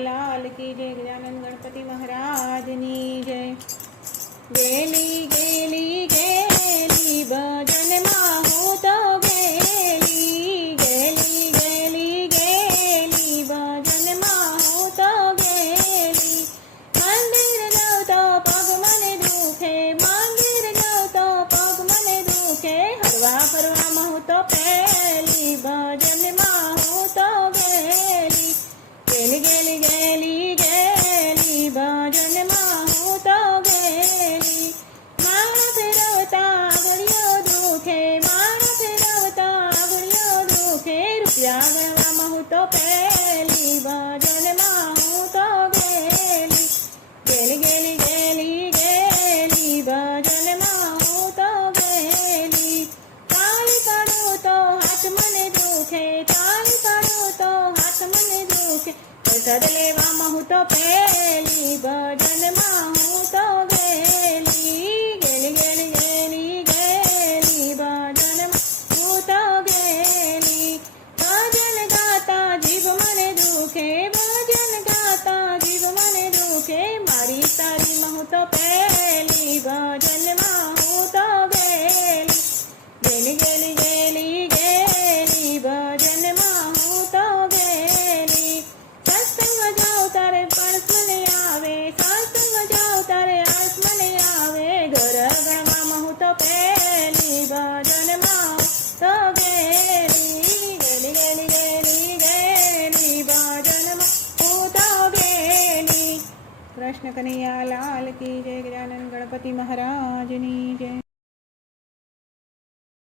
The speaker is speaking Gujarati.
लाल की जय। गजानन गणपति महाराजनी जय। गेली गेली गेली भजन માં હું તો गेली गेली गेली गेली भजन માં હું તો गेली। મંદિર જાઉં તો પગ મને દુખે, મંદિર જાઉં તો પગ મને દુખે, હરવા ફરવામાં હું તો પેલી ભજન માં હું તો गेली गेली गेली गेली गेली भजन માં હું તો गेली। માણ ફેરવતા આંગળીઓ દુખે, માણ ફેરવતા આંગળીઓ દુખે, રૂપિયા ગણવામાં હું તો પેલી ભજન માં હું તો गेली गेली गेली गेली गेली भजन માં હું તો गेली। તાળી પાડું તો હાથ મને દુખે, તાળી પાડું તો હાથ મને દુખે, પ્રસાદ લેવામાં હું તો પેલી ભજન માં હું તો गेली गेली गेली गेली गेली भजन માં હું તો गेली। ભજન ગાતા જીભ મને દુખે, ભજન ગાતા જીભ મને દુખે, મારી તારી માં હું તો પેલી ભજન માં હું તો गेली गेली गेली गेली गेली भजन માં હું તો गेली। સત્સંગમાં જાઉં તારે પણસ મને આવે, સત્સંગમાં જાઉં તારે આળસ મને આવે, ઘર ગણવામાં હું તો પેલી ભજન માં હું તો गेली गेली गेली गेली गेली भजन માં હું તો गेली। કૃષ્ણ કનૈયા લાલ કી જય। ગજાનન ગણપતિ મહારાજની જય।